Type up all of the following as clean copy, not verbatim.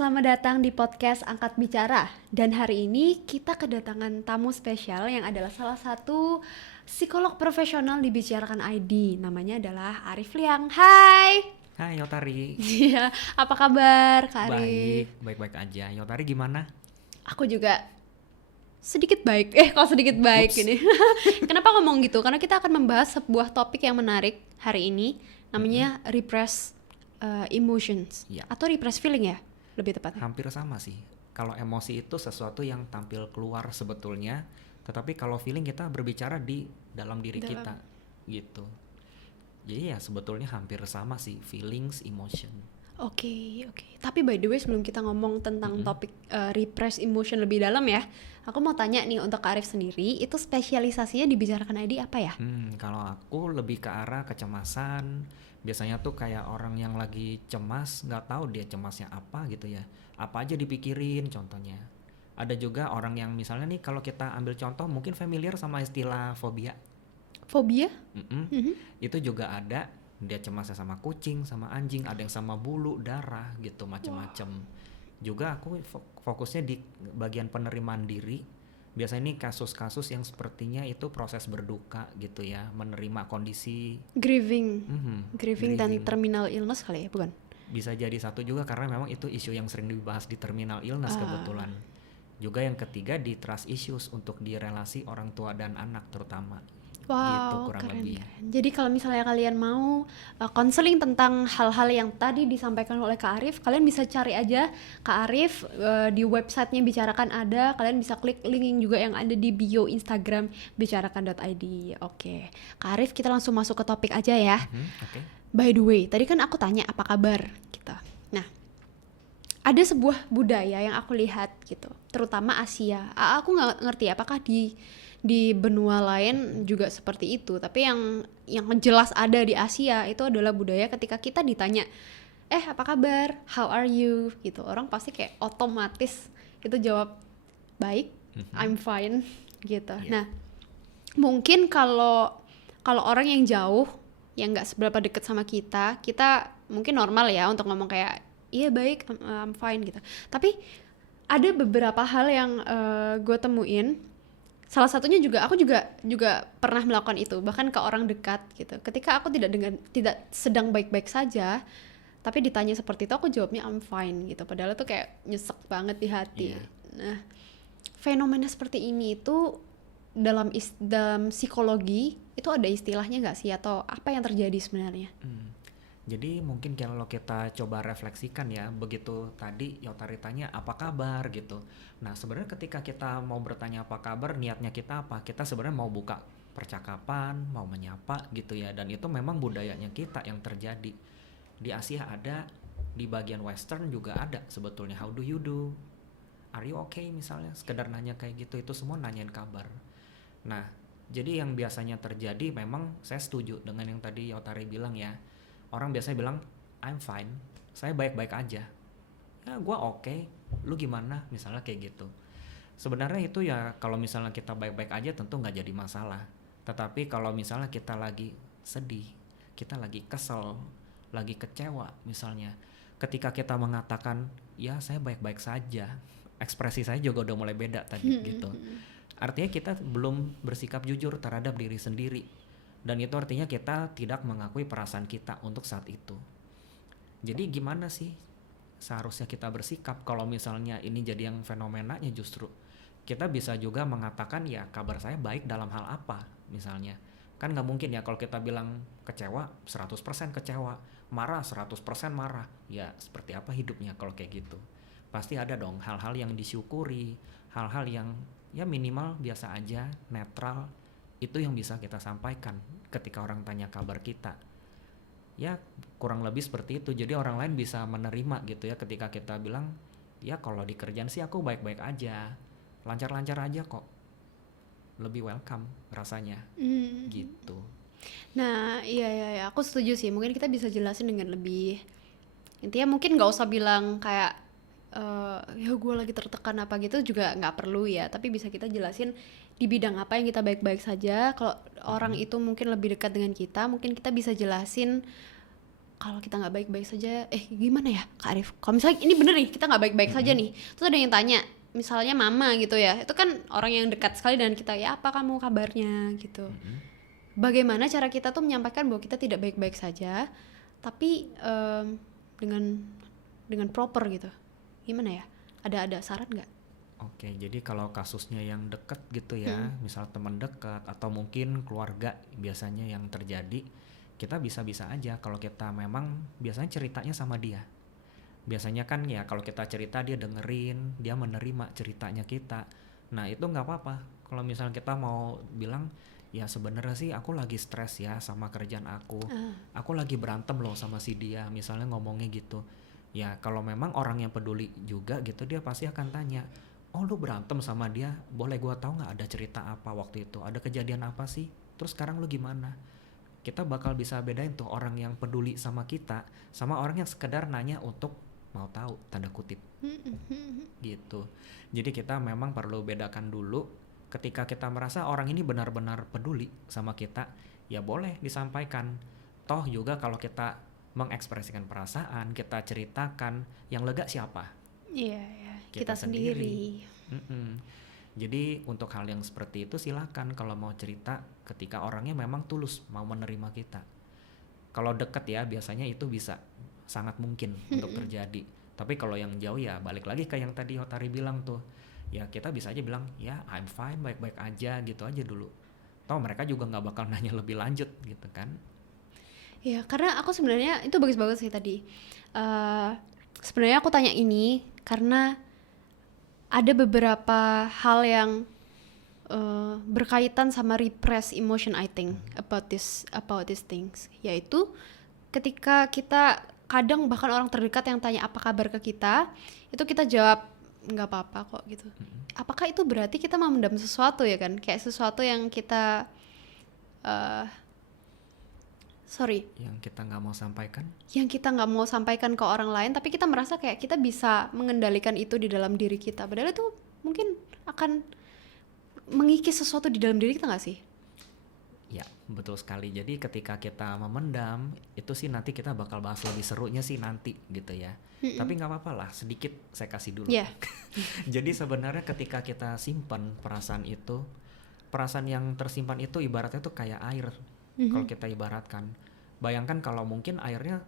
selamat datang di podcast Angkat Bicara. Dan hari ini kita kedatangan tamu spesial yang adalah salah satu psikolog profesional di Bicarakan ID. Namanya adalah Arif Liang. Hai! Hai Yotari. Iya, apa kabar Kak Arif? Baik aja. Yotari gimana? Aku juga sedikit baik. Kalau sedikit baik Ups. ini. Kenapa ngomong gitu? Karena kita akan membahas sebuah topik yang menarik hari ini. Namanya repress emotions. Iya. Atau repress feeling ya? Lebih tepatnya. Hampir sama sih. Kalau emosi itu sesuatu yang tampil keluar sebetulnya, tetapi kalau feeling kita berbicara di dalam diri kita, gitu. Jadi ya sebetulnya hampir sama sih, feelings, emotion. Oke. Tapi by the way sebelum kita ngomong tentang topik repress emotion lebih dalam ya, aku mau tanya nih untuk Kak Arif sendiri, itu spesialisasinya di Bicarakan ID apa ya? Kalau aku lebih ke arah kecemasan. Biasanya tuh kayak orang yang lagi cemas, nggak tahu dia cemasnya apa gitu ya. Apa aja dipikirin contohnya. Ada juga orang yang misalnya nih kalau kita ambil contoh mungkin familiar sama istilah fobia. Fobia? Itu juga ada. Dia cemasnya sama kucing, sama anjing, ada yang sama bulu, darah gitu macem-macem. Juga aku fokusnya di bagian penerimaan diri. Biasanya ini kasus-kasus yang sepertinya itu proses berduka gitu ya, menerima kondisi. Grieving. Mhm, Grieving dan grieving. terminal illness kali ya, bukan? Bisa jadi satu juga karena memang itu isu yang sering dibahas di terminal illness kebetulan. Juga yang ketiga di trust issues untuk di relasi orang tua dan anak terutama. Gitu Wow, kurang keren. lebih. Jadi kalau misalnya kalian mau konseling tentang hal-hal yang tadi disampaikan oleh Kak Arif, kalian bisa cari aja Kak Arif di websitenya Bicarakan ada. Kalian bisa klik link juga yang ada di bio Instagram bicarakan.id. Oke, Kak Arif kita langsung masuk ke topik aja ya. Oke. By the way, tadi kan aku tanya apa kabar gitu. Nah, ada sebuah budaya yang aku lihat gitu, terutama Asia. Aku nggak ngerti apakah di benua lain juga seperti itu, tapi yang jelas ada di Asia itu adalah budaya ketika kita ditanya, apa kabar, how are you gitu, orang pasti kayak otomatis itu jawab baik, I'm fine gitu. Nah, mungkin kalau orang yang jauh yang nggak seberapa deket sama kita mungkin normal ya untuk ngomong kayak iya baik, I'm fine gitu. Tapi ada beberapa hal yang gue temuin. Salah satunya juga aku juga pernah melakukan itu, bahkan ke orang dekat gitu. Ketika aku tidak sedang baik-baik saja, tapi ditanya seperti itu aku jawabnya I'm fine gitu. Padahal itu kayak nyesek banget di hati. Iya. Nah, fenomena seperti ini itu dalam psikologi itu ada istilahnya nggak sih, atau apa yang terjadi sebenarnya? Jadi mungkin kalau kita coba refleksikan ya, begitu tadi Yotari tanya apa kabar gitu. Nah sebenarnya ketika kita mau bertanya apa kabar, niatnya kita apa? Kita sebenarnya mau buka percakapan, mau menyapa gitu ya. Dan itu memang budayanya kita yang terjadi. Di Asia ada, di bagian Western juga ada sebetulnya. How do you do? Are you okay misalnya? Sekedar nanya kayak gitu, itu semua nanyain kabar. Nah jadi yang biasanya terjadi memang saya setuju dengan yang tadi Yotari bilang ya. Orang biasanya bilang, I'm fine, saya baik-baik aja. Ya gue oke, lu gimana? Misalnya kayak gitu. Sebenarnya itu ya kalau misalnya kita baik-baik aja tentu gak jadi masalah. Tetapi kalau misalnya kita lagi sedih, kita lagi kesel, lagi kecewa misalnya. Ketika kita mengatakan, ya saya baik-baik saja, ekspresi saya juga udah mulai beda tadi gitu. Artinya kita belum bersikap jujur terhadap diri sendiri. Dan itu artinya kita tidak mengakui perasaan kita untuk saat itu. Jadi gimana sih seharusnya kita bersikap kalau misalnya ini jadi yang fenomenanya justru. Kita bisa juga mengatakan ya kabar saya baik dalam hal apa misalnya. Kan gak mungkin ya kalau kita bilang kecewa 100% kecewa, marah 100% marah. Ya seperti apa hidupnya kalau kayak gitu. Pasti ada dong hal-hal yang disyukuri, hal-hal yang ya minimal biasa aja, netral. Itu yang bisa kita sampaikan ketika orang tanya kabar kita. Ya kurang lebih seperti itu. Jadi orang lain bisa menerima gitu ya ketika kita bilang, ya kalau di kerjaan sih aku baik-baik aja, lancar-lancar aja kok. Lebih welcome rasanya gitu. Nah, iya, aku setuju sih. Mungkin kita bisa jelasin dengan lebih, intinya mungkin nggak usah bilang kayak ya gue lagi tertekan apa gitu juga nggak perlu ya. Tapi bisa kita jelasin di bidang apa yang kita baik-baik saja. Kalau orang itu mungkin lebih dekat dengan kita, mungkin kita bisa jelasin kalau kita nggak baik-baik saja, gimana ya Kak Arif? Kalau misalnya ini bener nih, kita nggak baik-baik saja nih, terus ada yang tanya, misalnya mama gitu ya, itu kan orang yang dekat sekali dengan kita, ya apa kamu kabarnya gitu. Bagaimana cara kita tuh menyampaikan bahwa kita tidak baik-baik saja, tapi dengan proper gitu. Gimana ya? Ada saran nggak? Oke, jadi kalau kasusnya yang deket gitu ya, misal teman dekat atau mungkin keluarga biasanya yang terjadi, kita bisa-bisa aja kalau kita memang biasanya ceritanya sama dia. Biasanya kan ya kalau kita cerita dia dengerin, dia menerima ceritanya kita. Nah itu nggak apa-apa. Kalau misalnya kita mau bilang, ya sebenarnya sih aku lagi stres ya sama kerjaan aku. Aku lagi berantem loh sama si dia, misalnya ngomongnya gitu. Ya kalau memang orang yang peduli juga gitu, dia pasti akan tanya, oh lu berantem sama dia, boleh gua tahu nggak ada cerita apa waktu itu, ada kejadian apa sih, terus sekarang lu gimana. Kita bakal bisa bedain tuh orang yang peduli sama kita sama orang yang sekedar nanya untuk mau tahu, tanda kutip gitu. Jadi kita memang perlu bedakan dulu. Ketika kita merasa orang ini benar-benar peduli sama kita, ya boleh disampaikan. Toh juga kalau kita mengekspresikan perasaan, kita ceritakan, yang lega siapa? Iya, ya, kita sendiri. Jadi untuk hal yang seperti itu silakan kalau mau cerita ketika orangnya memang tulus mau menerima kita. Kalau deket ya biasanya itu bisa sangat mungkin untuk terjadi. Tapi kalau yang jauh ya balik lagi ke yang tadi Hotari bilang tuh. Ya kita bisa aja bilang ya I'm fine, baik-baik aja gitu aja dulu. Toh mereka juga nggak bakal nanya lebih lanjut gitu kan. Ya, karena aku sebenarnya itu bagus-bagus sih tadi. Sebenarnya aku tanya ini karena ada beberapa hal yang berkaitan sama repress emotion I think about these things, yaitu ketika kita kadang bahkan orang terdekat yang tanya apa kabar ke kita, itu kita jawab nggak apa-apa kok gitu. Apakah itu berarti kita memendam sesuatu ya kan? Kayak sesuatu yang kita Yang kita nggak mau sampaikan. yang kita nggak mau sampaikan ke orang lain, tapi kita merasa kayak kita bisa mengendalikan itu di dalam diri kita. Padahal itu mungkin akan mengikis sesuatu di dalam diri kita nggak sih? Ya betul sekali. Jadi ketika kita memendam itu sih nanti kita bakal bahas lebih serunya sih nanti gitu ya. Tapi nggak apa-apa lah, sedikit saya kasih dulu. Yeah. Jadi sebenarnya ketika kita simpan perasaan itu, perasaan yang tersimpan itu ibaratnya tuh kayak air. Kalau kita ibaratkan, bayangkan kalau mungkin airnya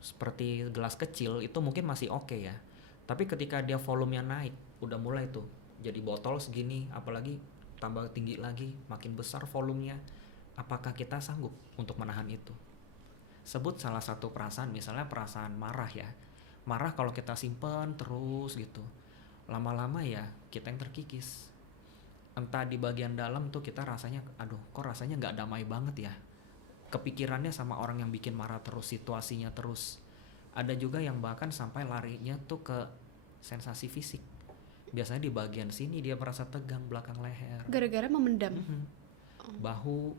seperti gelas kecil itu mungkin masih oke ya. Tapi ketika dia volumenya naik, udah mulai tuh jadi botol segini, apalagi tambah tinggi lagi, makin besar volumenya. Apakah kita sanggup untuk menahan itu? Sebut salah satu perasaan, misalnya perasaan marah ya. Marah kalau kita simpen terus gitu, lama-lama ya kita yang terkikis. Entah di bagian dalam tuh kita rasanya, aduh kok rasanya nggak damai banget ya. Kepikirannya sama orang yang bikin marah terus, situasinya terus. Ada juga yang bahkan sampai larinya tuh ke sensasi fisik. Biasanya di bagian sini dia merasa tegang, belakang leher, Gara-gara memendam. bahu.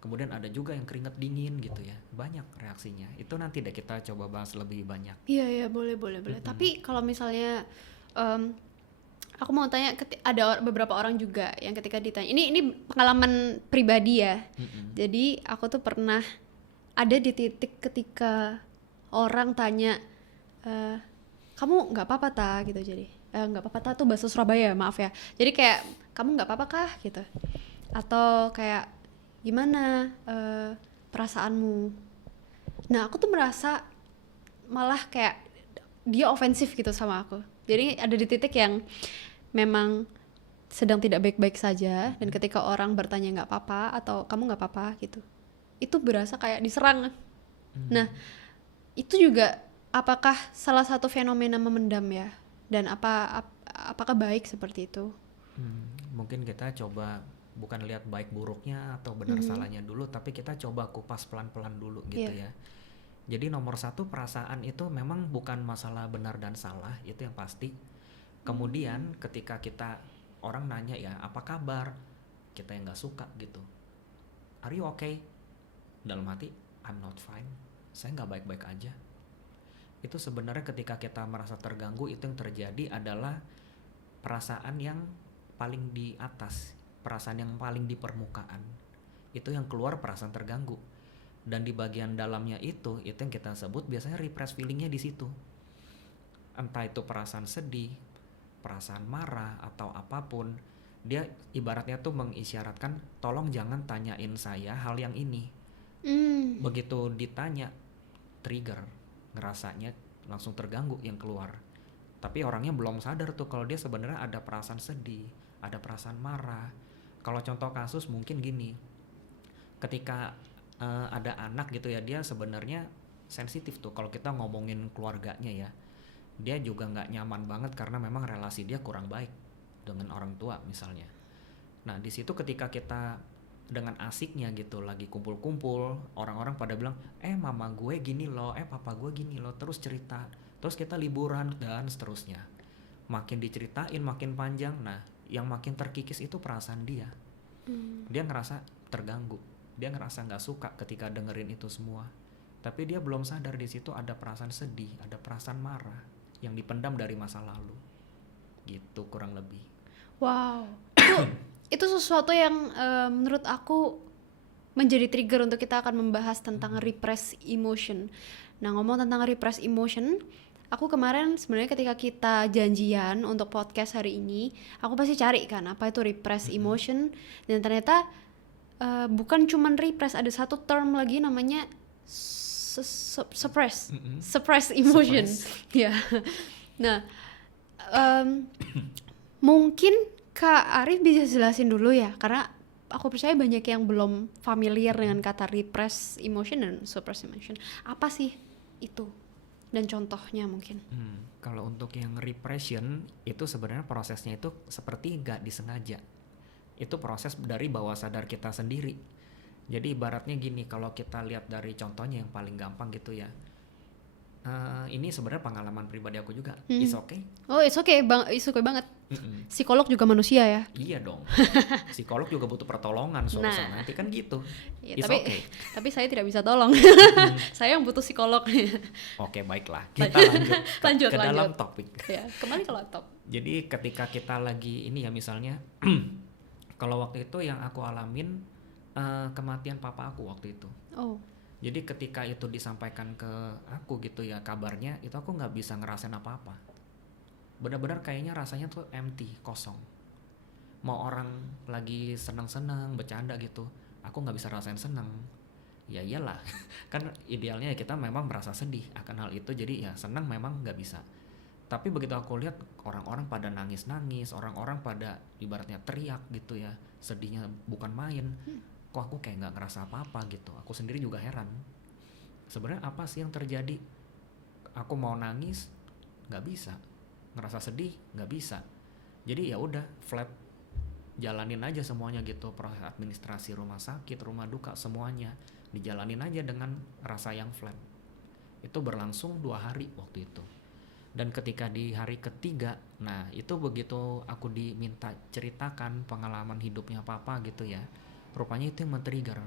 Kemudian ada juga yang keringet dingin gitu ya. Banyak reaksinya. Itu nanti deh kita coba bahas lebih banyak. Iya, boleh. Tapi kalau misalnya aku mau tanya, ada beberapa orang juga yang ketika ditanya, ini pengalaman pribadi ya. Jadi aku tuh pernah ada di titik ketika orang tanya, kamu nggak apa-apa ta gitu. Jadi nggak apa-apa ta tuh bahasa Surabaya, maaf ya. Jadi kayak kamu nggak apa-apa kah gitu, atau kayak gimana perasaanmu. Nah aku tuh merasa malah kayak dia ofensif gitu sama aku. Jadi ada di titik yang memang sedang tidak baik-baik saja, dan ketika orang bertanya nggak apa-apa atau kamu nggak apa-apa gitu, itu berasa kayak diserang. Nah itu juga apakah salah satu fenomena memendam ya, dan apakah baik seperti itu? Mungkin kita coba bukan lihat baik buruknya atau benar salahnya dulu, tapi kita coba kupas pelan-pelan dulu gitu ya. Jadi nomor satu, perasaan itu memang bukan masalah benar dan salah, itu yang pasti. Kemudian ketika kita orang nanya ya apa kabar, kita yang nggak suka gitu, are you okay? Dalam hati I'm not fine, saya nggak baik-baik aja. Itu sebenarnya ketika kita merasa terganggu, itu yang terjadi adalah perasaan yang paling di atas, perasaan yang paling di permukaan. Itu yang keluar perasaan terganggu. Dan di bagian dalamnya itu yang kita sebut biasanya repress feelingnya di situ. Entah itu perasaan sedih, perasaan marah atau apapun, dia ibaratnya tuh mengisyaratkan tolong jangan tanyain saya hal yang ini. Begitu ditanya, trigger, ngerasanya langsung terganggu yang keluar. Tapi orangnya belum sadar tuh kalau dia sebenarnya ada perasaan sedih, ada perasaan marah. Kalau contoh kasus mungkin gini, ketika ada anak gitu ya, dia sebenarnya sensitif tuh kalau kita ngomongin keluarganya ya. Dia juga nggak nyaman banget karena memang relasi dia kurang baik dengan orang tua misalnya. Nah di situ ketika kita dengan asiknya gitu lagi kumpul-kumpul, orang-orang pada bilang mama gue gini loh, papa gue gini loh, terus cerita, terus kita liburan dan seterusnya. Makin diceritain makin panjang. Nah yang makin terkikis itu perasaan dia. Dia ngerasa terganggu, dia ngerasa nggak suka ketika dengerin itu semua. Tapi dia belum sadar di situ ada perasaan sedih, ada perasaan marah yang dipendam dari masa lalu. Gitu kurang lebih. Wow, itu sesuatu yang menurut aku menjadi trigger untuk kita akan membahas tentang repress emotion. Nah, ngomong tentang repress emotion, aku kemarin sebenarnya ketika kita janjian untuk podcast hari ini, aku pasti cari kan apa itu repress emotion, dan ternyata bukan cuman repress, ada satu term lagi namanya suppress emotion. Ya. Nah, mungkin Kak Arif bisa jelasin dulu ya, karena aku percaya banyak yang belum familiar dengan kata repress emotion dan suppress emotion. Apa sih itu? Dan contohnya mungkin. Kalau untuk yang repression itu sebenarnya prosesnya itu seperti nggak disengaja. Itu proses dari bawah sadar kita sendiri. Jadi ibaratnya gini, kalau kita lihat dari contohnya yang paling gampang gitu ya. Ini sebenarnya pengalaman pribadi aku juga. It's okay. Oh, it's okay, it's okay banget. Psikolog juga manusia ya. Iya dong. Psikolog juga butuh pertolongan suatu saat nanti kan gitu. Ya, It's tapi, okay. Tapi saya tidak bisa tolong. Saya yang butuh psikolog. Oke, baiklah. Kita lanjut ke dalam topik. Ya, kembali ke laptop. Jadi ketika kita lagi ini ya misalnya, kalau waktu itu yang aku alamin kematian papa aku waktu itu. Oh. Jadi ketika itu disampaikan ke aku gitu ya kabarnya, itu aku nggak bisa ngerasain apa-apa. Benar-benar kayaknya rasanya tuh empty, kosong. Mau orang lagi senang-senang, bercanda gitu, aku nggak bisa rasain senang. Ya iyalah, kan idealnya kita memang merasa sedih akan hal itu, jadi ya senang memang nggak bisa. Tapi begitu aku lihat orang-orang pada nangis-nangis, orang-orang pada ibaratnya teriak gitu ya, sedihnya bukan main. Kok aku kayak nggak ngerasa apa-apa gitu. Aku sendiri juga heran. Sebenarnya apa sih yang terjadi? Aku mau nangis, nggak bisa. Ngerasa sedih, nggak bisa. Jadi ya udah flat, jalanin aja semuanya gitu. Proses administrasi rumah sakit, rumah duka semuanya dijalanin aja dengan rasa yang flat. Itu berlangsung 2 hari waktu itu. Dan ketika di hari ketiga, nah itu begitu aku diminta ceritakan pengalaman hidupnya papa gitu ya. Rupanya itu yang men-trigger.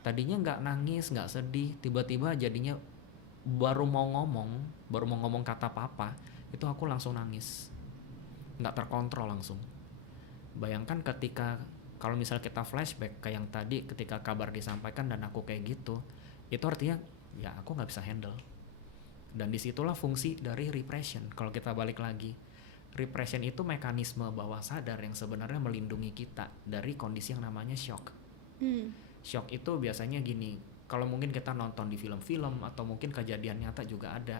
Tadinya nggak nangis, nggak sedih, tiba-tiba jadinya baru mau ngomong kata papa, itu aku langsung nangis, nggak terkontrol langsung. Bayangkan ketika kalau misal kita flashback ke yang tadi ketika kabar disampaikan dan aku kayak gitu, itu artinya ya aku nggak bisa handle. Dan disitulah fungsi dari repression. Kalau kita balik lagi, repression itu mekanisme bawah sadar yang sebenarnya melindungi kita dari kondisi yang namanya shock. Shock itu biasanya gini, kalau mungkin kita nonton di film-film atau mungkin kejadian nyata juga ada,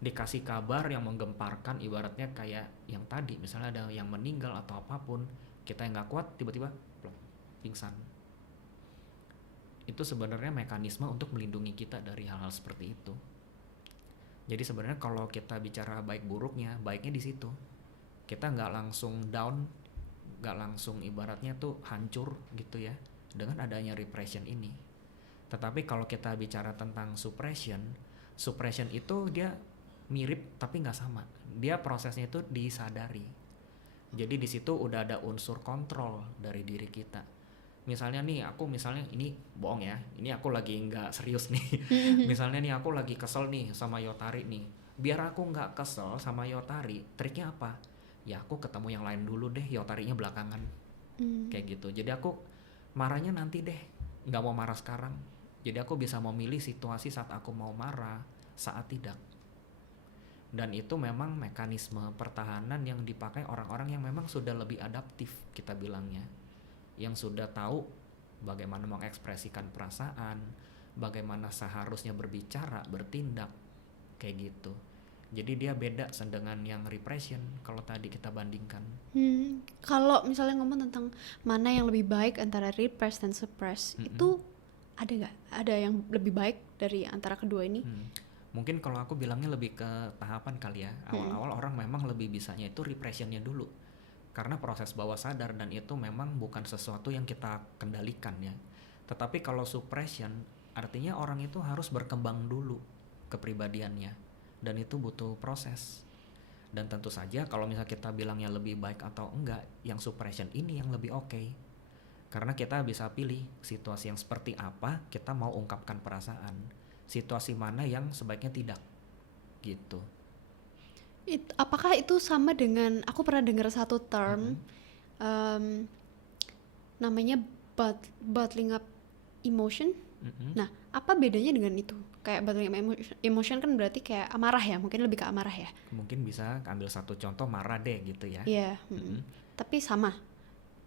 dikasih kabar yang menggemparkan ibaratnya kayak yang tadi, misalnya ada yang meninggal atau apapun, kita yang gak kuat tiba-tiba pingsan. Itu sebenarnya mekanisme untuk melindungi kita dari hal-hal seperti itu. Jadi sebenarnya kalau kita bicara baik buruknya, baiknya di situ. Kita nggak langsung down, nggak langsung ibaratnya tuh hancur gitu ya dengan adanya repression ini. Tetapi kalau kita bicara tentang suppression itu dia mirip tapi nggak sama. Dia prosesnya itu disadari. Jadi di situ udah ada unsur kontrol dari diri kita. Misalnya nih aku ini bohong ya, ini aku lagi nggak serius nih. Misalnya nih aku lagi kesel nih sama Yotari nih. Biar aku nggak kesel sama Yotari, triknya apa? Ya aku ketemu yang lain dulu deh, Yotarinya belakangan. Kayak gitu. Jadi aku marahnya nanti deh, nggak mau marah sekarang. Jadi aku bisa memilih situasi saat aku mau marah, saat tidak. Dan itu memang mekanisme pertahanan yang dipakai orang-orang yang memang sudah lebih adaptif, kita bilangnya. Yang sudah tahu bagaimana mengekspresikan perasaan, bagaimana seharusnya berbicara, bertindak, kayak gitu. Jadi dia beda dengan yang repression kalau tadi kita bandingkan. Kalau misalnya ngomong tentang mana yang lebih baik antara repress dan suppress, itu ada nggak? Ada yang lebih baik dari antara kedua ini? Mungkin kalau aku bilangnya lebih ke tahapan kali ya. Awal-awal orang memang lebih bisanya itu repressionnya dulu. Karena proses bawah sadar dan itu memang bukan sesuatu yang kita kendalikan ya. Tetapi kalau suppression artinya orang itu harus berkembang dulu kepribadiannya. Dan itu butuh proses. Dan tentu saja kalau misalnya kita bilangnya lebih baik atau enggak, yang suppression ini yang lebih oke. Karena kita bisa pilih situasi yang seperti apa kita mau ungkapkan perasaan. Situasi mana yang sebaiknya tidak gitu. Apakah itu sama dengan, aku pernah dengar satu term namanya bottling up emotion. Nah, apa bedanya dengan itu? Kayak bottling up emotion kan berarti kayak amarah ya, mungkin lebih ke amarah ya. Mungkin bisa ambil satu contoh marah deh gitu ya. Iya. Tapi sama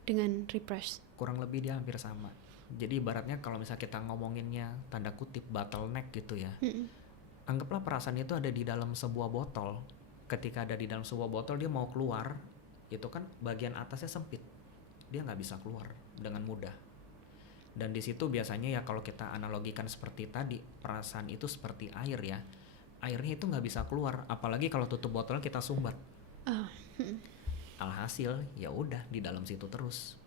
dengan repress. Kurang lebih dia hampir sama. Jadi ibaratnya kalau misalnya kita ngomonginnya tanda kutip bottleneck gitu ya. Anggaplah perasaan itu ada di dalam sebuah botol. Ketika ada di dalam sebuah botol dia mau keluar, itu kan bagian atasnya sempit. Dia nggak bisa keluar dengan mudah. Dan di situ biasanya ya kalau kita analogikan seperti tadi, perasaan itu seperti air ya. Airnya itu nggak bisa keluar, apalagi kalau tutup botolnya kita sumbat. Alhasil ya udah di dalam situ terus.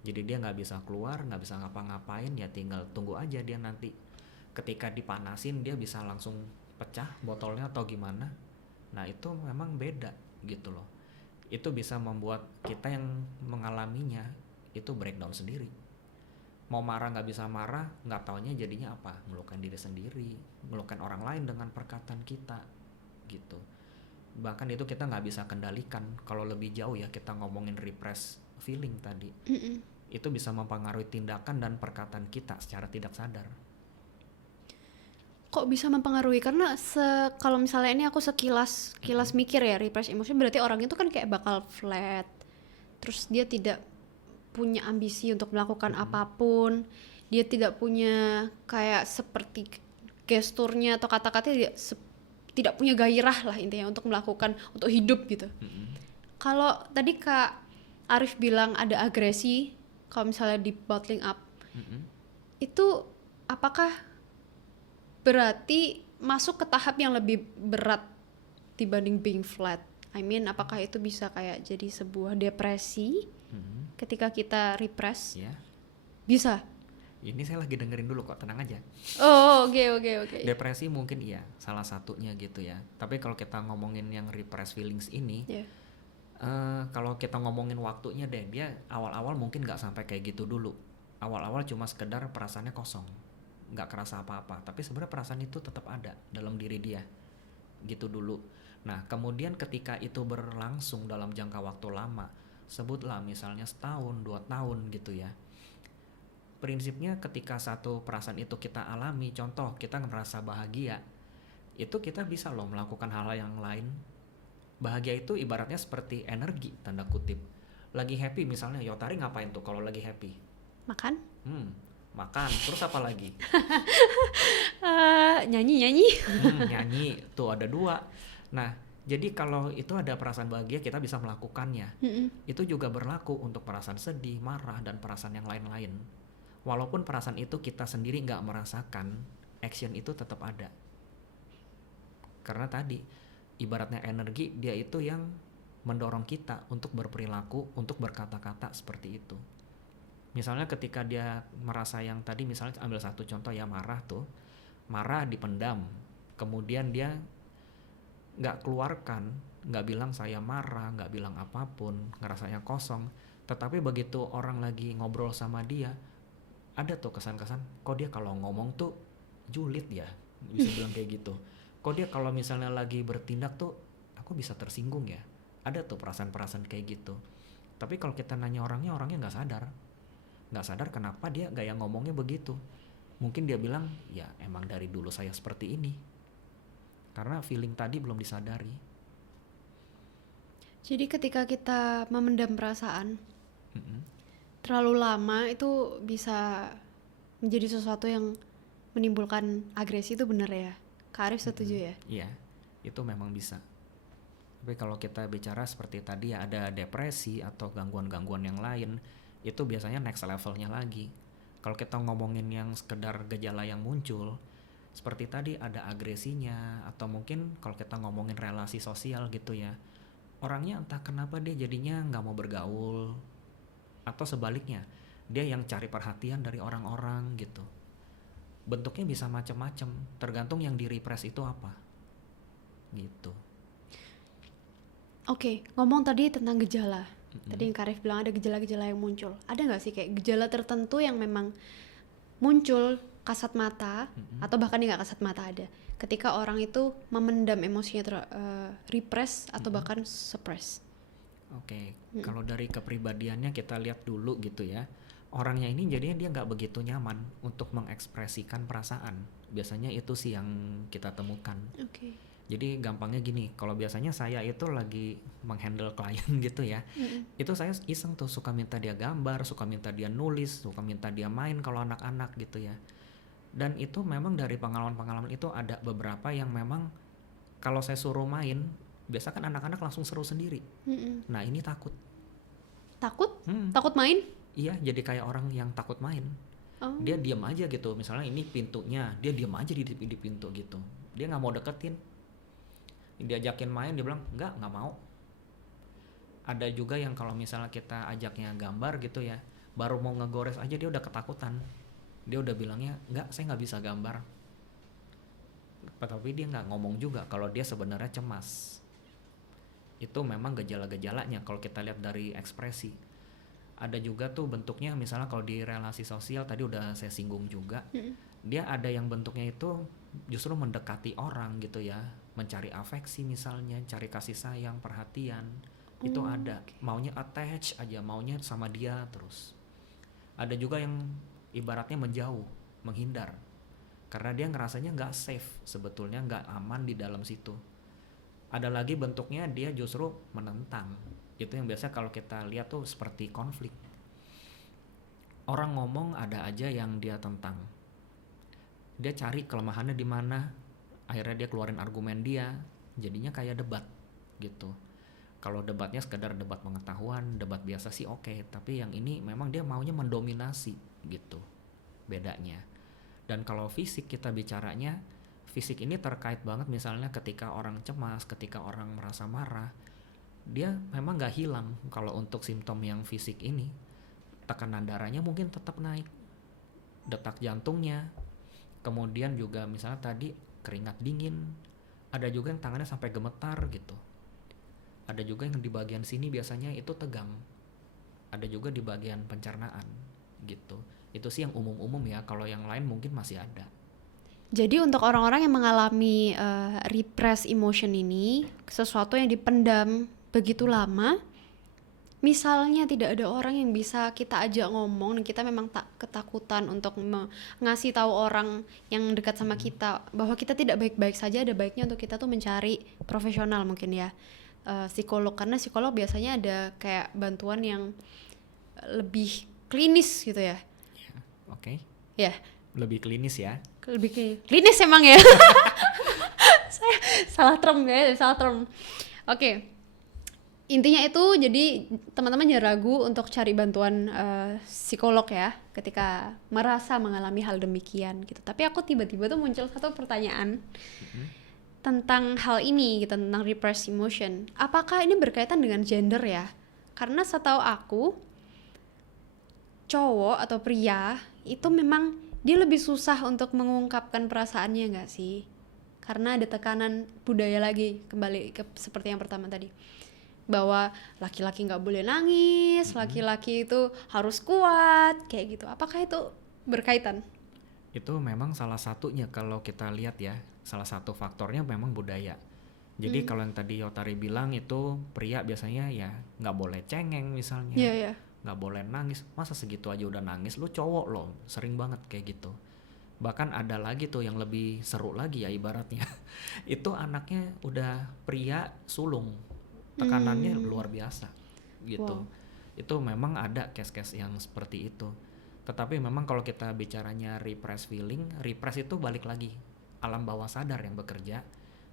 Jadi dia nggak bisa keluar, nggak bisa ngapa-ngapain, ya tinggal tunggu aja dia nanti. Ketika dipanasin dia bisa langsung pecah botolnya atau gimana. Nah itu memang beda gitu loh. Itu bisa membuat kita yang mengalaminya itu breakdown sendiri. Mau marah nggak bisa marah, nggak taunya jadinya apa? Melukai diri sendiri, melukai orang lain dengan perkataan kita gitu. Bahkan itu kita nggak bisa kendalikan. Kalau lebih jauh ya kita ngomongin repress feeling tadi, itu bisa mempengaruhi tindakan dan perkataan kita secara tidak sadar. Kok bisa mempengaruhi? Karena kalau misalnya ini aku sekilas mikir ya, repress emotion berarti orang itu kan kayak bakal flat, terus dia tidak punya ambisi untuk melakukan apapun, dia tidak punya kayak seperti gesturnya atau kata-katanya tidak punya gairah lah intinya untuk melakukan, untuk hidup gitu. Kalau tadi Kak Arif bilang ada agresi, kalau misalnya di bottling up, itu apakah berarti masuk ke tahap yang lebih berat dibanding being flat? I mean, apakah itu bisa kayak jadi sebuah depresi ketika kita repress? Ya. Bisa. Ini saya lagi dengerin dulu kok, tenang aja. Oh, oke. Depresi mungkin iya, salah satunya gitu ya. Tapi kalau kita ngomongin yang repress feelings ini, kalau kita ngomongin waktunya deh, dia awal-awal mungkin nggak sampai kayak gitu dulu. Awal-awal cuma sekedar perasaannya kosong, nggak kerasa apa-apa. Tapi sebenarnya perasaan itu tetap ada dalam diri dia, gitu dulu. Nah kemudian ketika itu berlangsung dalam jangka waktu lama, sebutlah misalnya setahun, 2 tahun gitu ya. Prinsipnya ketika satu perasaan itu kita alami, contoh kita ngerasa bahagia, itu kita bisa loh melakukan hal-hal yang lain. Bahagia itu ibaratnya seperti energi, tanda kutip. Lagi happy misalnya, Yotari ngapain tuh kalau lagi happy? Makan? Makan, terus apa lagi? Nyanyi. Nyanyi, tuh ada 2. Nah, jadi kalau itu ada perasaan bahagia kita bisa melakukannya. Itu juga berlaku untuk perasaan sedih, marah, dan perasaan yang lain-lain. Walaupun perasaan itu kita sendiri nggak merasakan, action itu tetap ada. Karena tadi ibaratnya energi, dia itu yang mendorong kita untuk berperilaku, untuk berkata-kata seperti itu. Misalnya ketika dia merasa yang tadi, misalnya ambil satu contoh ya, marah tuh, marah dipendam, kemudian dia nggak keluarkan, nggak bilang saya marah, nggak bilang apapun, ngerasanya kosong. Tetapi begitu orang lagi ngobrol sama dia, ada tuh kesan-kesan, kok dia kalau ngomong tuh julid ya, bisa bilang kayak gitu. Kok dia kalau misalnya lagi bertindak tuh aku bisa tersinggung ya. Ada tuh perasaan-perasaan kayak gitu. Tapi kalau kita nanya orangnya nggak sadar kenapa dia gaya ngomongnya begitu. mungkin dia bilang ya emang dari dulu saya seperti ini karena feeling tadi belum disadari. Jadi ketika kita memendam perasaan Mm-mm. terlalu lama itu bisa menjadi sesuatu yang menimbulkan agresi, itu bener ya? Kak Arif setuju ya? Iya, itu memang bisa. Tapi kalau kita bicara seperti tadi ya ada depresi atau gangguan-gangguan yang lain, itu biasanya next levelnya lagi. Kalau kita ngomongin yang sekedar gejala yang muncul, seperti tadi ada agresinya, atau mungkin kalau kita ngomongin relasi sosial gitu ya, orangnya entah kenapa dia jadinya nggak mau bergaul, atau sebaliknya, dia yang cari perhatian dari orang-orang gitu. Bentuknya bisa macam-macam, tergantung yang di-repress itu apa, gitu. Oke, ngomong tadi tentang gejala. Tadi yang Kak Arif bilang ada gejala-gejala yang muncul. Ada nggak sih kayak gejala tertentu yang memang muncul kasat mata, atau bahkan nggak kasat mata ada, ketika orang itu memendam emosinya, repress atau bahkan suppress? Oke, kalau dari kepribadiannya kita lihat dulu gitu ya. Orangnya ini jadinya dia nggak begitu nyaman untuk mengekspresikan perasaan. Biasanya itu sih yang kita temukan. Oke. Jadi gampangnya gini, kalau biasanya saya itu lagi menghandle klien gitu ya, itu saya iseng tuh suka minta dia gambar, suka minta dia nulis, suka minta dia main kalau anak-anak gitu ya. Dan itu memang dari pengalaman-pengalaman itu ada beberapa yang memang kalau saya suruh main, biasa kan anak-anak langsung seru sendiri. Nah ini takut. Takut? Hmm, Takut main? iya jadi kayak orang yang takut main. Oh. Dia diam aja gitu, misalnya ini pintunya, dia diam aja di pintu gitu. Dia nggak mau deketin. Diajakin main dia bilang nggak mau. Ada juga yang kalau misalnya kita ajaknya gambar gitu ya, baru mau ngegores aja dia udah ketakutan. Dia udah bilangnya nggak, saya nggak bisa gambar. Tapi dia nggak ngomong juga kalau dia sebenarnya cemas. Itu memang gejala-gejalanya kalau kita lihat dari ekspresi. Ada juga tuh bentuknya misalnya kalau di relasi sosial tadi udah saya singgung juga. Dia ada yang bentuknya itu justru mendekati orang gitu ya, mencari afeksi misalnya, cari kasih sayang, perhatian. Itu ada, maunya attach aja, maunya sama dia terus. Ada juga yang ibaratnya menjauh, menghindar, karena dia ngerasanya nggak safe, sebetulnya nggak aman di dalam situ. Ada lagi bentuknya dia justru menentang. Itu yang biasa kalau kita lihat tuh seperti konflik. Orang ngomong ada aja yang dia tentang. Dia cari kelemahannya di mana, akhirnya dia keluarin argumen dia, jadinya kayak debat gitu. Kalau debatnya sekedar debat pengetahuan, debat biasa sih oke, tapi yang ini memang dia maunya mendominasi gitu, bedanya. Dan kalau fisik kita bicaranya, fisik ini terkait banget misalnya ketika orang cemas, ketika orang merasa marah, dia memang nggak hilang. Kalau untuk simptom yang fisik ini, tekanan darahnya mungkin tetap naik, detak jantungnya, kemudian juga misalnya tadi keringat dingin, ada juga yang tangannya sampai gemetar gitu, ada juga yang di bagian sini biasanya itu tegang, ada juga di bagian pencernaan gitu. Itu sih yang umum-umum ya, kalau yang lain mungkin masih ada. Jadi untuk orang-orang yang mengalami repress emotion ini, sesuatu yang dipendam begitu lama, misalnya tidak ada orang yang bisa kita ajak ngomong dan kita memang tak ketakutan untuk ngasih tahu orang yang dekat sama kita bahwa kita tidak baik-baik saja, ada baiknya untuk kita tuh mencari profesional mungkin ya, psikolog, karena psikolog biasanya ada kayak bantuan yang lebih klinis gitu ya. Oke. Ya, Lebih klinis ya. lebih klinis emang ya. Saya salah term ya, salah term. Oke. Intinya itu, jadi teman-teman jangan ragu untuk cari bantuan psikolog ya ketika merasa mengalami hal demikian gitu. Tapi aku tiba-tiba tuh muncul satu pertanyaan tentang hal ini gitu, tentang repressed emotion. Apakah ini berkaitan dengan gender ya? Karena setahu aku cowok atau pria itu memang dia lebih susah untuk mengungkapkan perasaannya nggak sih? Karena ada tekanan budaya lagi, kembali ke seperti yang pertama tadi, bahwa laki-laki nggak boleh nangis, laki-laki itu harus kuat, kayak gitu. Apakah itu berkaitan? Itu memang salah satunya kalau kita lihat ya, salah satu faktornya memang budaya. Jadi kalau yang tadi Yotari bilang itu pria biasanya ya nggak boleh cengeng misalnya, Iya, iya. nggak boleh nangis. Masa segitu aja udah nangis, lu cowok loh, sering banget kayak gitu. Bahkan ada lagi tuh yang lebih seru lagi ya ibaratnya. Itu anaknya udah pria sulung, tekanannya Hmm. luar biasa gitu. Wow. Itu memang ada case-case yang seperti itu. Tetapi memang kalau kita bicaranya repress feeling, repress itu balik lagi alam bawah sadar yang bekerja.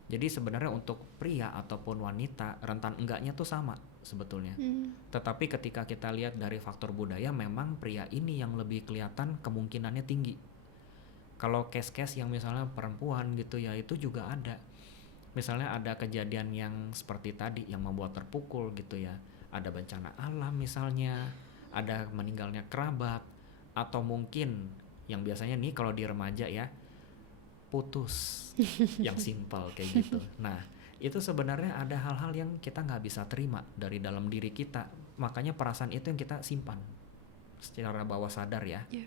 Jadi sebenarnya untuk pria ataupun wanita rentan enggaknya tuh sama sebetulnya. Hmm. Tetapi ketika kita lihat dari faktor budaya, memang pria ini yang lebih kelihatan kemungkinannya tinggi. Kalau case-case yang misalnya perempuan gitu ya, itu juga ada. Misalnya ada kejadian yang seperti tadi yang membuat terpukul gitu ya. Ada bencana alam misalnya, ada meninggalnya kerabat, atau mungkin yang biasanya nih kalau di remaja ya, putus yang simpel kayak gitu. Nah, itu sebenarnya ada hal-hal yang kita nggak bisa terima dari dalam diri kita. Makanya perasaan itu yang kita simpan secara bawah sadar ya. Yeah.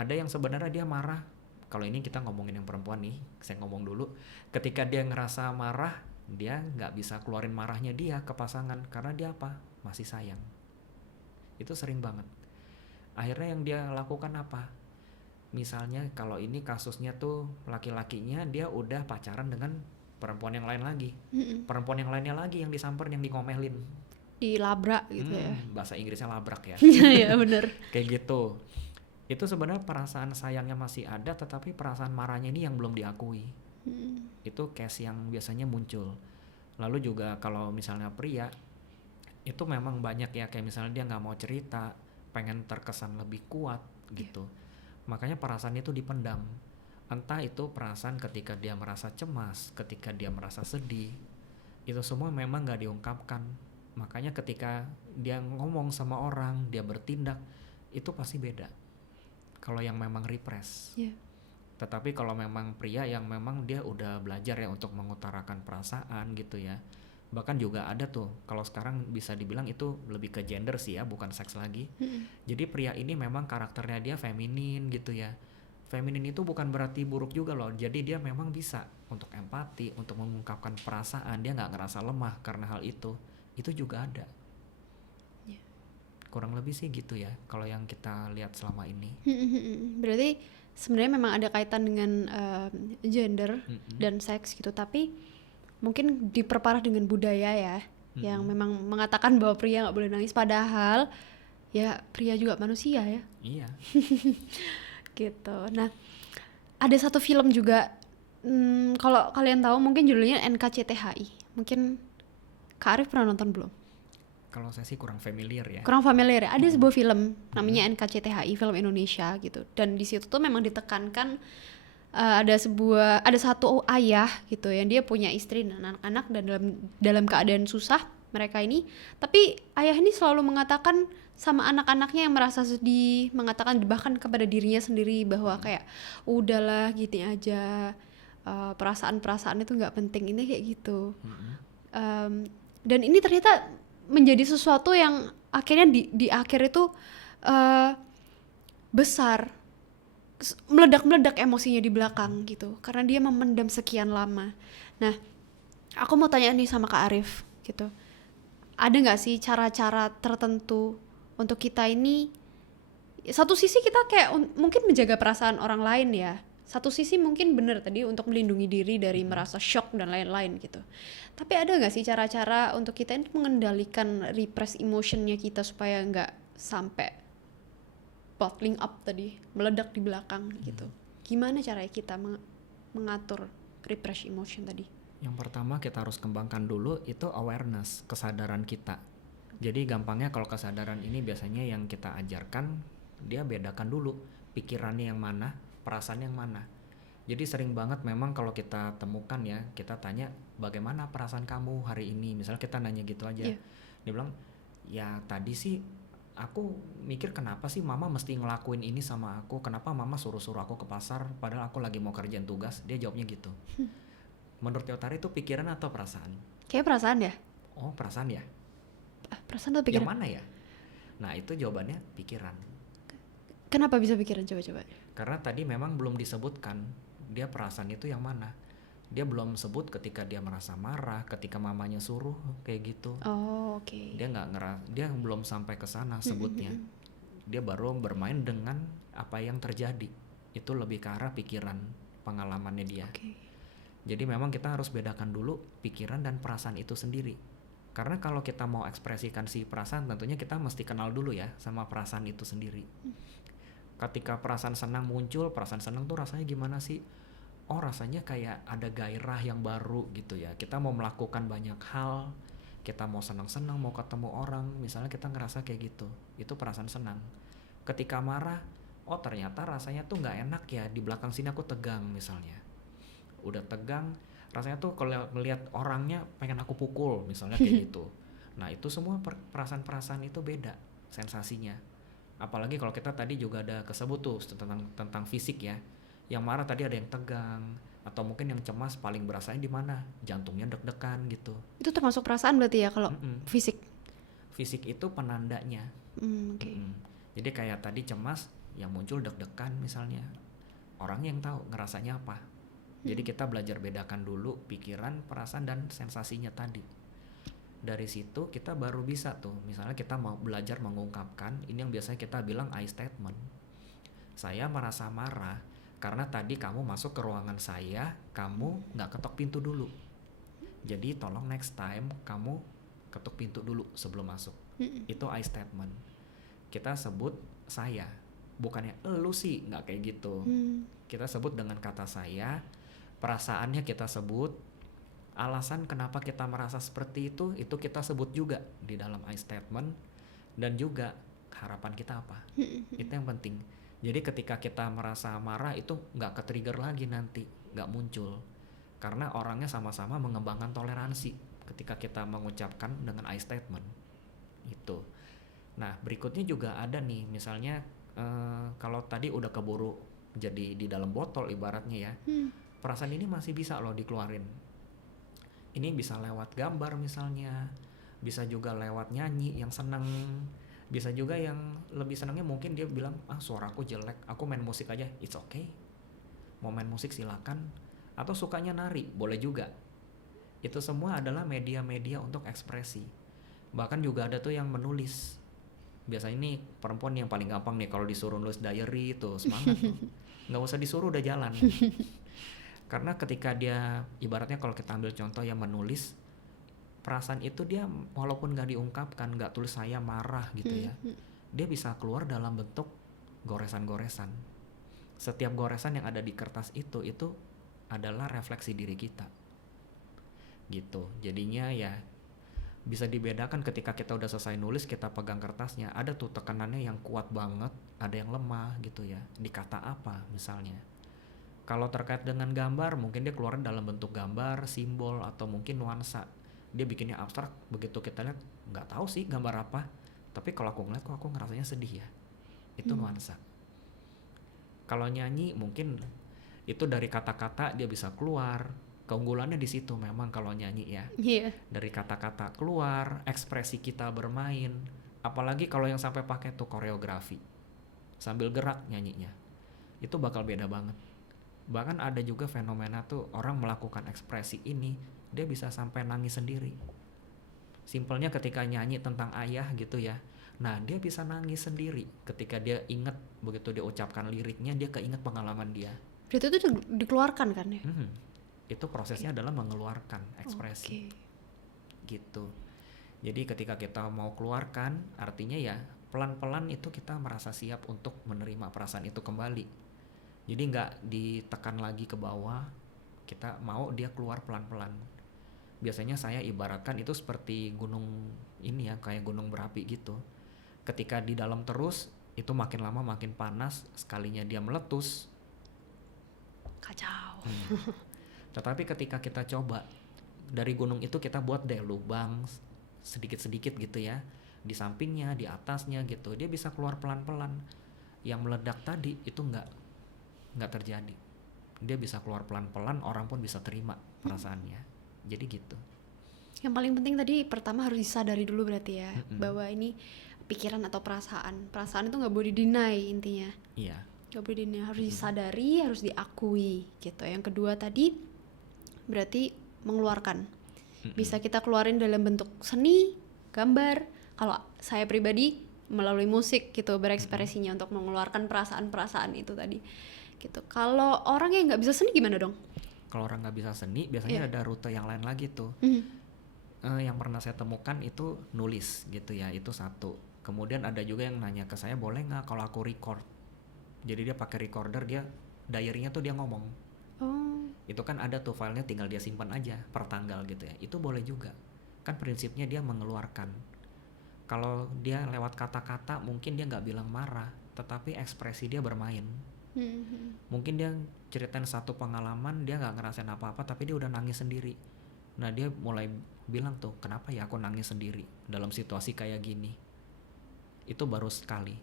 Ada yang sebenarnya dia marah. Kalau ini kita ngomongin yang perempuan nih, saya ngomong dulu. Ketika dia ngerasa marah, dia nggak bisa keluarin marahnya dia ke pasangan karena dia apa? Masih sayang. Itu sering banget. Akhirnya yang dia lakukan apa? Misalnya kalau ini kasusnya tuh laki-lakinya dia udah pacaran dengan perempuan yang lain lagi. Mm-mm. Perempuan yang lainnya lagi yang disamperin, yang dikomelin. Dilabrak gitu ya. Bahasa Inggrisnya labrak ya. Ya bener. Kayak gitu. Itu sebenarnya perasaan sayangnya masih ada, tetapi perasaan marahnya ini yang belum diakui. Itu case yang biasanya muncul. Lalu juga kalau misalnya pria, itu memang banyak ya, kayak misalnya dia nggak mau cerita, pengen terkesan lebih kuat gitu. Makanya perasaan itu dipendam. Entah itu perasaan ketika dia merasa cemas, ketika dia merasa sedih, itu semua memang nggak diungkapkan. Makanya ketika dia ngomong sama orang, dia bertindak, itu pasti beda kalau yang memang repress. Yeah. Tetapi kalau memang pria yang memang dia udah belajar ya untuk mengutarakan perasaan gitu ya. Bahkan juga ada tuh, kalau sekarang bisa dibilang itu lebih ke gender sih ya, bukan seks lagi. Jadi pria ini memang karakternya dia feminin gitu ya. Feminin itu bukan berarti buruk juga loh. Jadi dia memang bisa untuk empati, untuk mengungkapkan perasaan. Dia nggak ngerasa lemah karena hal itu. Itu juga ada. Kurang lebih sih gitu ya kalau yang kita lihat selama ini. Berarti sebenarnya memang ada kaitan dengan gender dan seks gitu, tapi mungkin diperparah dengan budaya ya, yang memang mengatakan bahwa pria nggak boleh nangis, padahal ya pria juga manusia ya. Iya. Gitu. Nah, ada satu film juga, kalau kalian tahu mungkin judulnya NKCTHI. Mungkin Kak Arif pernah nonton belum? Kalau saya sih kurang familiar ya. Kurang familiar ya. Ada sebuah film namanya NKCTHI, film Indonesia gitu. Dan di situ tuh memang ditekankan ada satu ayah gitu yang dia punya istri dan anak-anak, dan dalam keadaan susah mereka ini, tapi ayah ini selalu mengatakan sama anak-anaknya yang merasa sedih, mengatakan bahkan kepada dirinya sendiri bahwa kayak udahlah gini aja, perasaan-perasaan itu nggak penting, ini kayak gitu. Dan ini ternyata menjadi sesuatu yang akhirnya di akhir itu besar, meledak-meledak emosinya di belakang gitu, karena dia memendam sekian lama. Nah, aku mau tanya nih sama Kak Arif gitu, ada nggak sih cara-cara tertentu untuk kita ini, satu sisi kita kayak mungkin menjaga perasaan orang lain ya, satu sisi mungkin bener tadi untuk melindungi diri dari merasa shock dan lain-lain gitu, tapi ada nggak sih cara-cara untuk kita ini mengendalikan repress emotionnya kita supaya nggak sampai bottling up tadi, meledak di belakang gitu. Gimana caranya kita mengatur repress emotion tadi? Yang pertama kita harus kembangkan dulu itu awareness, kesadaran kita. Jadi gampangnya kalau kesadaran ini biasanya yang kita ajarkan, dia bedakan dulu pikirannya yang mana, perasaan yang mana. Jadi sering banget memang kalau kita temukan ya, kita tanya bagaimana perasaan kamu hari ini, misalnya kita nanya gitu aja. Dia bilang, ya tadi sih aku mikir kenapa sih mama mesti ngelakuin ini sama aku, kenapa mama suruh-suruh aku ke pasar padahal aku lagi mau kerjain tugas. Dia jawabnya gitu. Menurut Yotari itu pikiran atau perasaan? Kayak perasaan ya? Oh perasaan ya? Perasaan atau pikiran? Yang mana ya? Nah itu jawabannya pikiran. Kenapa bisa pikiran, coba-coba? Karena tadi memang belum disebutkan dia perasaan itu yang mana. Dia belum sebut ketika dia merasa marah, ketika mamanya suruh kayak gitu. Oh, oke. Dia belum sampai ke sana sebutnya. Dia baru bermain dengan apa yang terjadi. itu lebih ke arah pikiran, pengalamannya dia. Oke. Jadi memang kita harus bedakan dulu pikiran dan perasaan itu sendiri. Karena kalau kita mau ekspresikan si perasaan, tentunya kita mesti kenal dulu ya sama perasaan itu sendiri. Ketika perasaan senang muncul, perasaan senang tuh rasanya gimana sih? Oh, rasanya kayak ada gairah yang baru gitu ya. Kita mau melakukan banyak hal, kita mau senang-senang, mau ketemu orang, misalnya kita ngerasa kayak gitu. Itu perasaan senang. Ketika marah, oh ternyata rasanya tuh nggak enak ya, di belakang sini aku tegang misalnya. Udah tegang, rasanya tuh kalau melihat orangnya pengen aku pukul misalnya kayak gitu. Nah itu semua perasaan-perasaan itu beda sensasinya. Apalagi kalau kita tadi juga ada kesebut tuh tentang fisik ya. Yang marah tadi ada yang tegang, atau mungkin yang cemas paling berasanya di mana? Jantungnya deg-degan gitu. Itu termasuk perasaan berarti ya kalau fisik? Fisik itu penandanya. Oke. Jadi kayak tadi cemas, yang muncul deg-degan misalnya. Orang yang tahu ngerasanya apa. Jadi kita belajar bedakan dulu pikiran, perasaan, dan sensasinya tadi. Dari situ kita baru bisa tuh, misalnya kita mau belajar mengungkapkan, ini yang biasanya kita bilang I statement. Saya merasa marah karena tadi kamu masuk ke ruangan saya, kamu nggak ketok pintu dulu. Jadi tolong next time kamu ketuk pintu dulu sebelum masuk. Itu I statement. Kita sebut saya, bukannya lu sih, nggak kayak gitu. Kita sebut dengan kata saya, perasaannya kita sebut, alasan kenapa kita merasa seperti itu kita sebut juga di dalam I statement, dan juga harapan kita apa. Itu yang penting. Jadi ketika kita merasa marah itu nggak ke-trigger lagi nanti, nggak muncul. Karena orangnya sama-sama mengembangkan toleransi ketika kita mengucapkan dengan I statement. Itu. Nah berikutnya juga ada nih, misalnya kalau tadi udah keburu jadi di dalam botol ibaratnya ya, perasaan ini masih bisa loh dikeluarin. Ini bisa lewat gambar misalnya, bisa juga lewat nyanyi yang seneng, bisa juga yang lebih senangnya mungkin dia bilang, suaraku jelek, aku main musik aja, it's okay. Mau main musik silakan, atau sukanya nari, boleh juga. Itu semua adalah media-media untuk ekspresi. Bahkan juga ada tuh yang menulis. Biasanya nih perempuan yang paling gampang nih kalau disuruh nulis diary itu semangat tuh. Nggak usah disuruh udah jalan. Karena ketika dia, ibaratnya kalau kita ambil contoh yang menulis, perasaan itu dia walaupun gak diungkapkan, gak tulis saya marah gitu ya, dia bisa keluar dalam bentuk goresan-goresan. Setiap goresan yang ada di kertas itu adalah refleksi diri kita gitu. Jadinya ya bisa dibedakan ketika kita udah selesai nulis, kita pegang kertasnya, ada tuh tekanannya yang kuat banget, ada yang lemah gitu ya, di kata apa misalnya. Kalau terkait dengan gambar, mungkin dia keluarin dalam bentuk gambar, simbol, atau mungkin nuansa. Dia bikinnya abstrak, begitu kita lihat nggak tahu sih gambar apa, tapi kalau aku ngeliat kok aku ngerasanya sedih ya, itu nuansa. Kalau nyanyi mungkin itu dari kata-kata dia bisa keluar, keunggulannya di situ memang kalau nyanyi ya, dari kata-kata keluar, ekspresi kita bermain, apalagi kalau yang sampai pakai tuh koreografi, sambil gerak nyanyinya, itu bakal beda banget. Bahkan ada juga fenomena tuh orang melakukan ekspresi ini, dia bisa sampai nangis sendiri. Simpelnya ketika nyanyi tentang ayah gitu ya, nah dia bisa nangis sendiri ketika dia inget, begitu dia ucapkan liriknya, dia keinget pengalaman dia. Berarti itu dikeluarkan kan ya? Itu prosesnya adalah mengeluarkan ekspresi. Gitu. Jadi ketika kita mau keluarkan, artinya ya pelan-pelan itu kita merasa siap untuk menerima perasaan itu kembali. Jadi nggak ditekan lagi ke bawah, kita mau dia keluar pelan-pelan. Biasanya saya ibaratkan itu seperti gunung ini ya, kayak gunung berapi gitu. Ketika di dalam terus, itu makin lama makin panas, sekalinya dia meletus, kacau. Tetapi ketika kita coba, dari gunung itu kita buat deh lubang sedikit-sedikit gitu ya, di sampingnya, di atasnya gitu, dia bisa keluar pelan-pelan. Yang meledak tadi itu nggak terjadi. Dia bisa keluar pelan-pelan, orang pun bisa terima perasaannya. Jadi gitu. Yang paling penting tadi pertama harus disadari dulu berarti ya, bahwa ini pikiran atau perasaan itu nggak boleh di-deny intinya. Iya. Nggak boleh di-deny, harus disadari, harus diakui gitu. Yang kedua tadi berarti mengeluarkan. Bisa kita keluarin dalam bentuk seni, gambar. Kalau saya pribadi melalui musik gitu, berekspresinya untuk mengeluarkan perasaan-perasaan itu tadi. gitu. Kalau orang yang nggak bisa seni gimana dong? Kalau orang nggak bisa seni, Iya. biasanya ada rute yang lain lagi tuh. Mhm. Yang pernah saya temukan itu nulis gitu ya, itu satu. Kemudian ada juga yang nanya ke saya, boleh nggak kalau aku record? Jadi dia pakai recorder, dia diary-nya tuh dia ngomong. Oh. Itu kan ada tuh filenya, tinggal dia simpan aja per tanggal gitu ya. Itu boleh juga. Kan prinsipnya dia mengeluarkan. Kalau dia lewat kata-kata mungkin dia nggak bilang marah, tetapi ekspresi dia bermain. Mhm. Mungkin dia ceritain satu pengalaman, dia nggak ngerasain apa-apa tapi dia udah nangis sendiri. Nah dia mulai bilang tuh, kenapa ya aku nangis sendiri dalam situasi kayak gini. Itu baru sekali.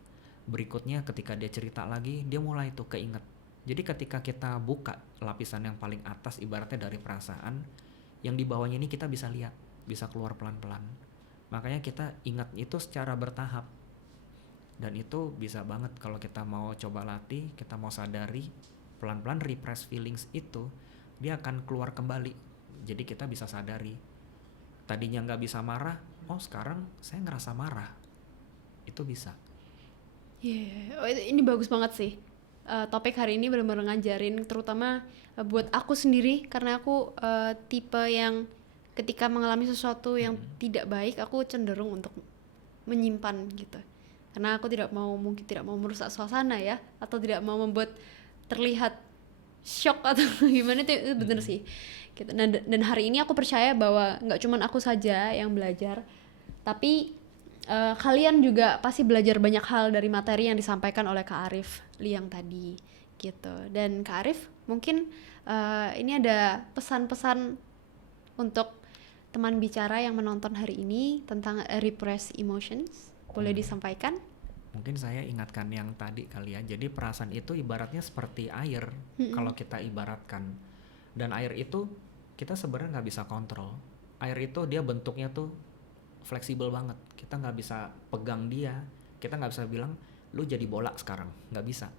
Berikutnya ketika dia cerita lagi, dia mulai tuh keinget. Jadi ketika kita buka lapisan yang paling atas ibaratnya dari perasaan, yang di bawahnya ini kita bisa lihat, bisa keluar pelan-pelan. Makanya kita ingat itu secara bertahap. Dan itu bisa banget kalau kita mau coba latih, kita mau sadari, pelan-pelan repress feelings itu, dia akan keluar kembali. Jadi kita bisa sadari, tadinya nggak bisa marah, oh sekarang saya ngerasa marah. Itu bisa. Yeah. Oh, ini bagus banget sih. Topik hari ini benar-benar ngajarin, terutama buat aku sendiri, karena aku tipe yang ketika mengalami sesuatu yang tidak baik, aku cenderung untuk menyimpan gitu. Karena aku mungkin tidak mau merusak suasana ya, atau tidak mau membuat terlihat shock atau gimana, itu bener sih. Gitu. Nah, dan hari ini aku percaya bahwa nggak cuma aku saja yang belajar, tapi kalian juga pasti belajar banyak hal dari materi yang disampaikan oleh Kak Arif Liang tadi gitu. Dan Kak Arif mungkin ini ada pesan-pesan untuk teman bicara yang menonton hari ini tentang repressed emotions, boleh disampaikan? Mungkin saya ingatkan yang tadi kali ya. Jadi perasaan itu ibaratnya seperti air, kalau kita ibaratkan. Dan air itu kita sebenarnya nggak bisa kontrol. Air itu dia bentuknya tuh fleksibel banget. Kita nggak bisa pegang dia. Kita nggak bisa bilang, lu jadi bola sekarang. Nggak bisa.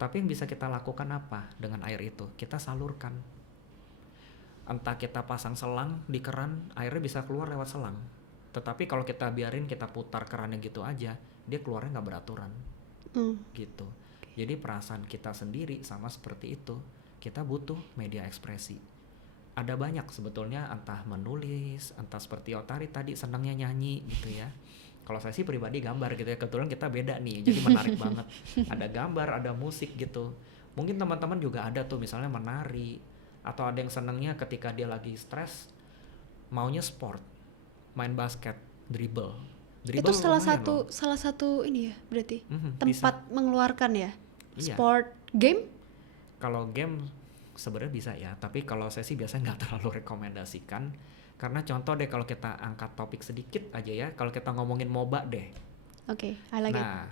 Tapi yang bisa kita lakukan apa dengan air itu? Kita salurkan. Entah kita pasang selang di keran, airnya bisa keluar lewat selang. Tetapi kalau kita biarin, kita putar kerannya gitu aja, dia keluarnya nggak beraturan. Gitu. Jadi perasaan kita sendiri sama seperti itu. Kita butuh media ekspresi. Ada banyak sebetulnya, entah menulis, entah seperti Yotari tadi senangnya nyanyi gitu ya. Kalau saya sih pribadi gambar gitu ya, kebetulan kita beda nih, jadi menarik banget. Ada gambar, ada musik gitu. Mungkin teman-teman juga ada tuh misalnya menari, atau ada yang senangnya ketika dia lagi stres, maunya sport, main basket, dribble. Itu salah lumayan loh. satu ini ya berarti Bisa. tempat mengeluarkan ya. Iya. Sport game. Kalau game sebenarnya bisa ya, tapi kalau saya sih biasanya nggak terlalu rekomendasikan. Karena contoh deh, kalau kita angkat topik sedikit aja ya, kalau kita ngomongin MOBA deh. Oke, I like it. Nah,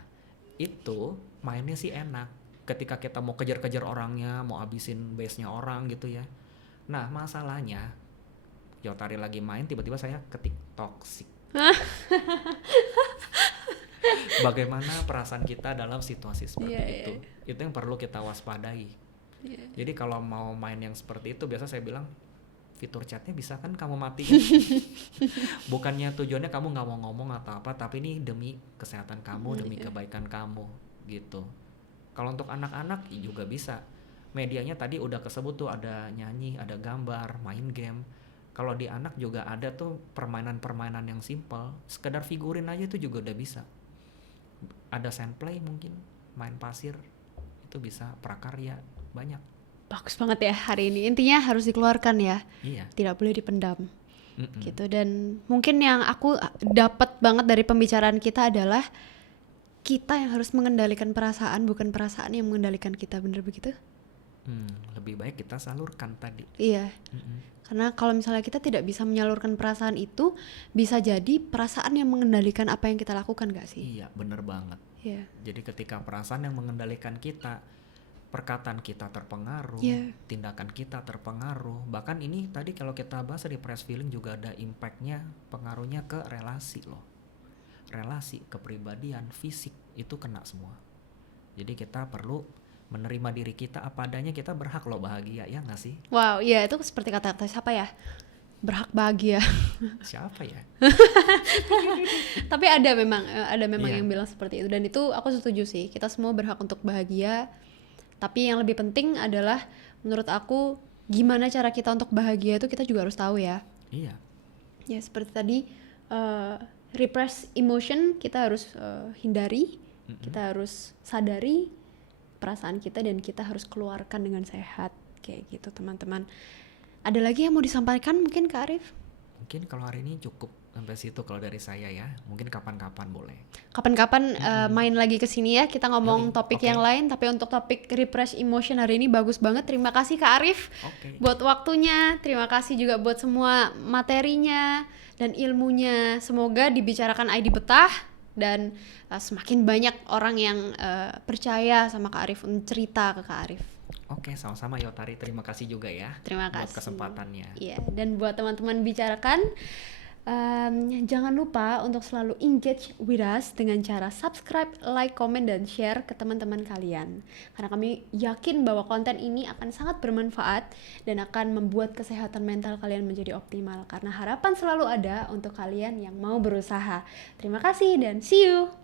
itu mainnya sih enak. Ketika kita mau kejar-kejar orangnya, mau abisin base-nya orang gitu ya. Nah, masalahnya Yotari lagi main, tiba-tiba saya ketik toxic. Bagaimana perasaan kita dalam situasi seperti itu? Itu yang perlu kita waspadai. Jadi kalau mau main yang seperti itu, biasa saya bilang, fitur chatnya bisa kan kamu matiin. Bukannya tujuannya kamu nggak mau ngomong atau apa, tapi ini demi kesehatan kamu, demi kebaikan kamu gitu. Kalau untuk anak-anak juga bisa. Medianya tadi udah kesebut tuh, ada nyanyi, ada gambar, main game. Kalau di anak juga ada tuh permainan-permainan yang simple, sekedar figurin aja itu juga udah bisa. Ada sandplay mungkin, main pasir, itu bisa, prakarya, banyak. Bagus banget ya hari ini. Intinya harus dikeluarkan ya. Iya. Tidak boleh dipendam. Gitu. Dan mungkin yang aku dapat banget dari pembicaraan kita adalah kita yang harus mengendalikan perasaan, bukan perasaan yang mengendalikan kita. Bener begitu? Lebih baik kita salurkan tadi. Iya. Karena kalau misalnya kita tidak bisa menyalurkan perasaan itu, bisa jadi perasaan yang mengendalikan apa yang kita lakukan, gak sih? Iya, bener banget. Iya. Jadi ketika perasaan yang mengendalikan kita, perkataan kita terpengaruh, tindakan kita terpengaruh. Bahkan ini tadi kalau kita bahas repressed feeling juga ada impactnya, pengaruhnya ke relasi loh. Relasi, kepribadian, fisik, itu kena semua. Jadi kita perlu menerima diri kita apa adanya, kita berhak loh bahagia, ya gak sih? Wow, iya itu seperti kata-kata siapa ya? Berhak bahagia. Siapa ya? Tapi ada memang yang bilang seperti itu, dan itu aku setuju sih. Kita semua berhak untuk bahagia. Tapi yang lebih penting adalah menurut aku gimana cara kita untuk bahagia itu kita juga harus tahu ya. Iya. Ya seperti tadi, repress emotion kita harus hindari, kita harus sadari perasaan kita dan kita harus keluarkan dengan sehat kayak gitu teman-teman. Ada lagi yang mau disampaikan mungkin Kak Arif? Mungkin kalau hari ini cukup sampai situ kalau dari saya ya. Mungkin kapan-kapan boleh. Kapan-kapan main lagi ke sini ya, kita ngomong Yoi, topik oke. yang lain, tapi untuk topik repress emotion hari ini bagus banget. Terima kasih Kak Arif Oke. buat waktunya, terima kasih juga buat semua materinya dan ilmunya. Semoga dibicarakan ID betah dan semakin banyak orang yang percaya sama Kak Arif untuk cerita ke Kak Arif. Oke, sama-sama Yotari. Terima kasih juga ya Terima buat kasih. kesempatannya. Iya, dan buat teman-teman bicarakan, jangan lupa untuk selalu engage with us dengan cara subscribe, like, comment, dan share ke teman-teman kalian. Karena kami yakin bahwa konten ini akan sangat bermanfaat dan akan membuat kesehatan mental kalian menjadi optimal. Karena harapan selalu ada untuk kalian yang mau berusaha. Terima kasih dan see you!